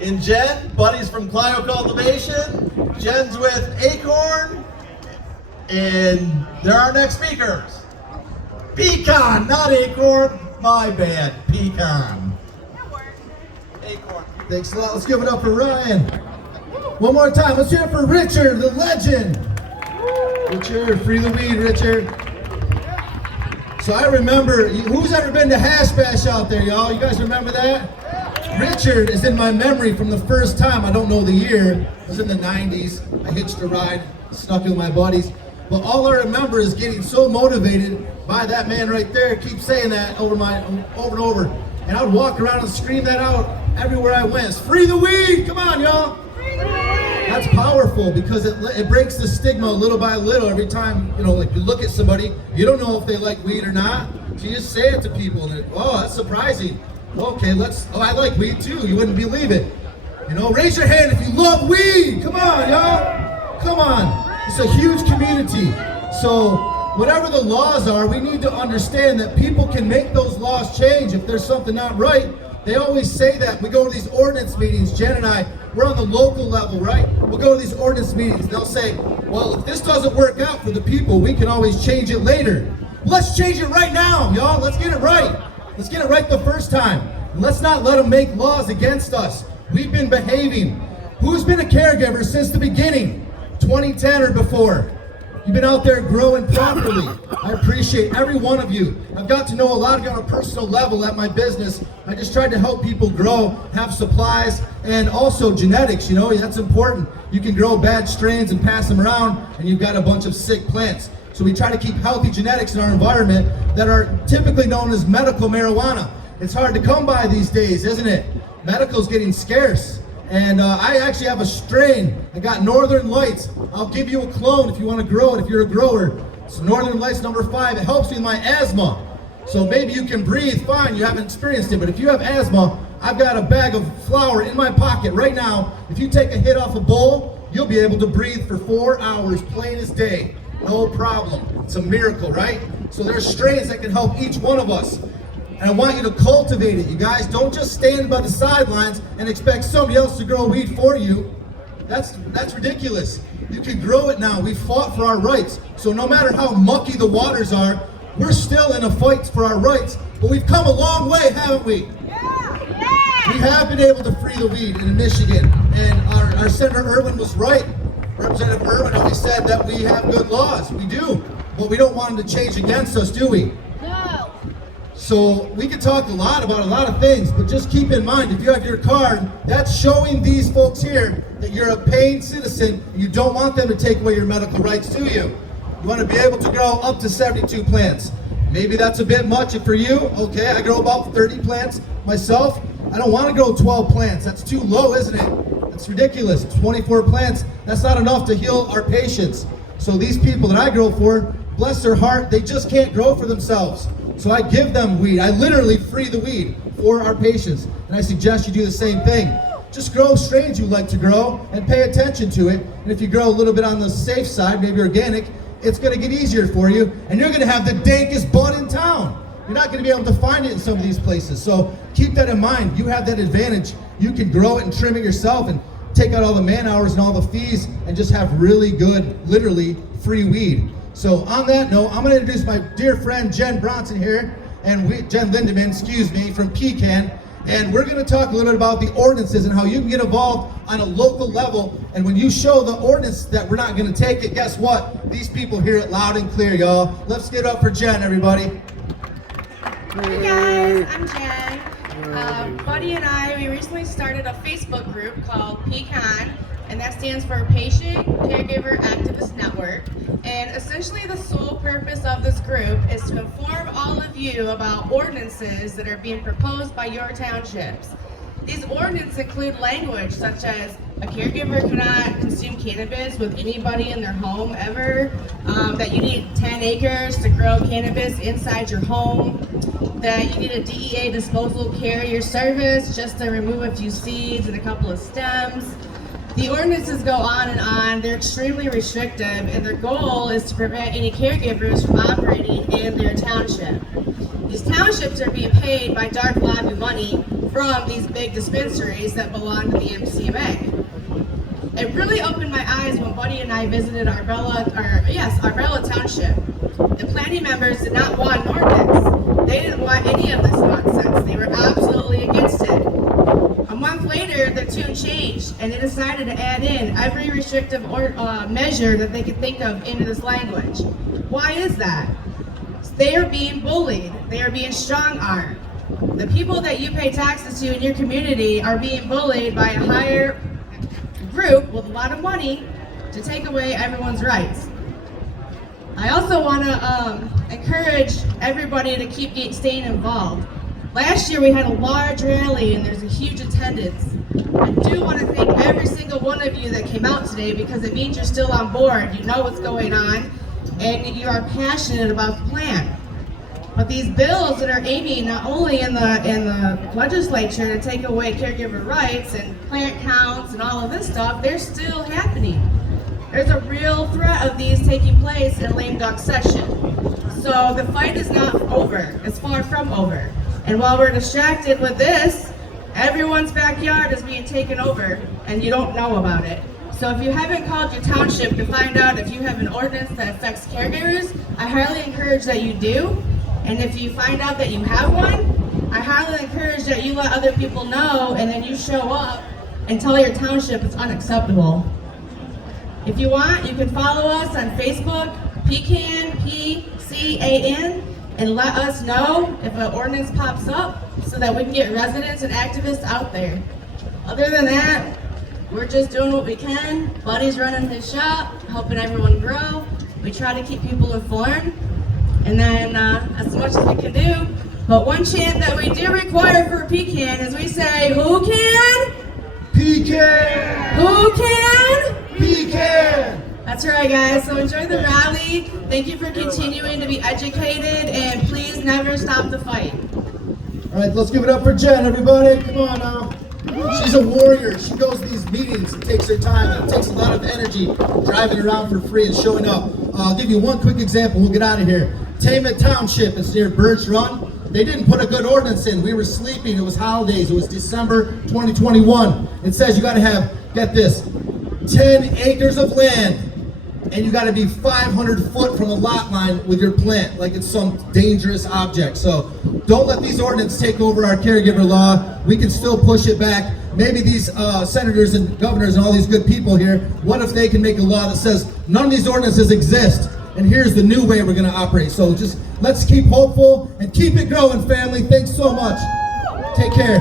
and Jen, buddies from Clio Cultivation. Jen's with Acorn, and they're our next speakers. Pecan, not Acorn. My bad, Pecan. Acorn. Thanks a lot. Let's give it up for Ryan. One more time. Let's hear it for Richard, the legend. Richard, free the weed, Richard. So I remember, who's ever been to Hash Bash out there, y'all? You guys remember that? Richard is in my memory from the first time. I don't know the year. It was in the 90s. I hitched a ride, snuck in with my buddies. But all I remember is getting so motivated by that man right there. Keep saying that over and over. And I would walk around and scream that out everywhere I went. It's free the weed! Come on, y'all! That's powerful because it breaks the stigma little by little. Every time, like you look at somebody, you don't know if they like weed or not. So you just say it to people and oh, that's surprising. Okay, I like weed too. You wouldn't believe it. Raise your hand if you love weed. Come on, y'all. Come on. It's a huge community. So whatever the laws are, we need to understand that people can make those laws change if there's something not right. They always say that. We go to these ordinance meetings, Jen and I, we're on the local level, right? We'll go to these ordinance meetings and they'll say, well, if this doesn't work out for the people, we can always change it later. Let's change it right now, y'all. Let's get it right. Let's get it right the first time. And let's not let them make laws against us. We've been behaving. Who's been a caregiver since the beginning? 2010 or before? You've been out there growing properly. I appreciate every one of you. I've got to know a lot of you on a personal level at my business. I just tried to help people grow, have supplies, and also genetics, that's important. You can grow bad strains and pass them around, and you've got a bunch of sick plants. So we try to keep healthy genetics in our environment that are typically known as medical marijuana. It's hard to come by these days, isn't it? Medical's getting scarce. And I actually have a strain. I got Northern Lights. I'll give you a clone if you want to grow it, if you're a grower. It's Northern Lights number 5. It helps with my asthma. So maybe you can breathe fine, you haven't experienced it, but if you have asthma, I've got a bag of flour in my pocket right now. If you take a hit off a bowl, you'll be able to breathe for 4 hours, plain as day. No problem. It's a miracle, right? So there's strains that can help each one of us. And I want you to cultivate it, you guys. Don't just stand by the sidelines and expect somebody else to grow weed for you. That's ridiculous. You can grow it now. We fought for our rights. So no matter how mucky the waters are, we're still in a fight for our rights. But we've come a long way, haven't we? Yeah. We have been able to free the weed in Michigan. And our Senator Irwin was right. Representative Irwin always said that we have good laws. We do. But we don't want them to change against us, do we? No. So we can talk a lot about a lot of things, but just keep in mind, if you have your card, that's showing these folks here that you're a paying citizen and you don't want them to take away your medical rights to you. You want to be able to grow up to 72 plants. Maybe that's a bit much for you. Okay, I grow about 30 plants myself. I don't want to grow 12 plants. That's too low, isn't it? That's ridiculous. 24 plants, that's not enough to heal our patients. So these people that I grow for, bless their heart, they just can't grow for themselves. So I give them weed. I literally free the weed for our patients. And I suggest you do the same thing. Just grow strains you like to grow and pay attention to it. And if you grow a little bit on the safe side, maybe organic, it's gonna get easier for you. And you're gonna have the dankest bud in town. You're not gonna be able to find it in some of these places. So keep that in mind. You have that advantage. You can grow it and trim it yourself and take out all the man hours and all the fees and just have really good, literally free weed. So on that note, I'm going to introduce my dear friend Jen Bronson here, and Jen Lindeman, from Pecan, and we're going to talk a little bit about the ordinances and how you can get involved on a local level. And when you show the ordinance that we're not going to take it, guess what? These people hear it loud and clear, y'all. Let's get up for Jen, everybody. Hey guys, I'm Jen. Buddy and I, we recently started a Facebook group called Pecan, and that stands for Patient Caregiver Activist Network. And essentially the sole purpose of this group is to inform all of you about ordinances that are being proposed by your townships. These ordinances include language such as a caregiver cannot consume cannabis with anybody in their home ever, that you need 10 acres to grow cannabis inside your home, that you need a DEA disposal carrier service just to remove a few seeds and a couple of stems. The ordinances go on and on. They're extremely restrictive, and their goal is to prevent any caregivers from operating in their township. These townships are being paid by dark lobby money from these big dispensaries that belong to the MCMA. It really opened my eyes when Buddy and I visited Arbella Township. The planning members did not want an ordinance. They didn't want any of this nonsense. They were absolutely against it. A month later, their tune changed, and they decided to add in every restrictive measure that they could think of into this language. Why is that? They are being bullied. They are being strong-armed. The people that you pay taxes to in your community are being bullied by a higher group with a lot of money to take away everyone's rights. I also want to encourage everybody to keep staying involved. Last year we had a large rally and there's a huge attendance. I do want to thank every single one of you that came out today because it means you're still on board, you know what's going on, and you are passionate about the plan. But these bills that are aiming not only in the legislature to take away caregiver rights and plant counts and all of this stuff, they're still happening. There's a real threat of these taking place in lame duck session. So the fight is not over. It's far from over. And while we're distracted with this, everyone's backyard is being taken over and you don't know about it. So if you haven't called your township to find out if you have an ordinance that affects caregivers, I highly encourage that you do. And if you find out that you have one, I highly encourage that you let other people know and then you show up and tell your township it's unacceptable. If you want, you can follow us on Facebook, PCAN, P-C-A-N, and let us know if an ordinance pops up so that we can get residents and activists out there. Other than that, we're just doing what we can. Buddy's running his shop, helping everyone grow. We try to keep people informed. And then as much as we can do. But one chant that we do require for PCAN is we say, who can? PCAN! Who can? PCAN! That's right, guys. So enjoy the rally. Thank you for continuing to be educated, and please never stop the fight. All right, let's give it up for Jen, everybody. Come on now. She's a warrior. She goes to these meetings and takes her time. It takes a lot of energy driving around for free and showing up. I'll give you one quick example. We'll get out of here. Tama Township, it's near Birch Run. They didn't put a good ordinance in. We were sleeping. It was holidays. It was December 2021. It says you got to have, get this, 10 acres of land. And you got to be 500 foot from the lot line with your plant, like it's some dangerous object. So don't let these ordinances take over our caregiver law. We can still push it back. Maybe these senators and governors and all these good people here, what if they can make a law that says none of these ordinances exist, and here's the new way we're going to operate. So just let's keep hopeful and keep it growing, family. Thanks so much. Take care.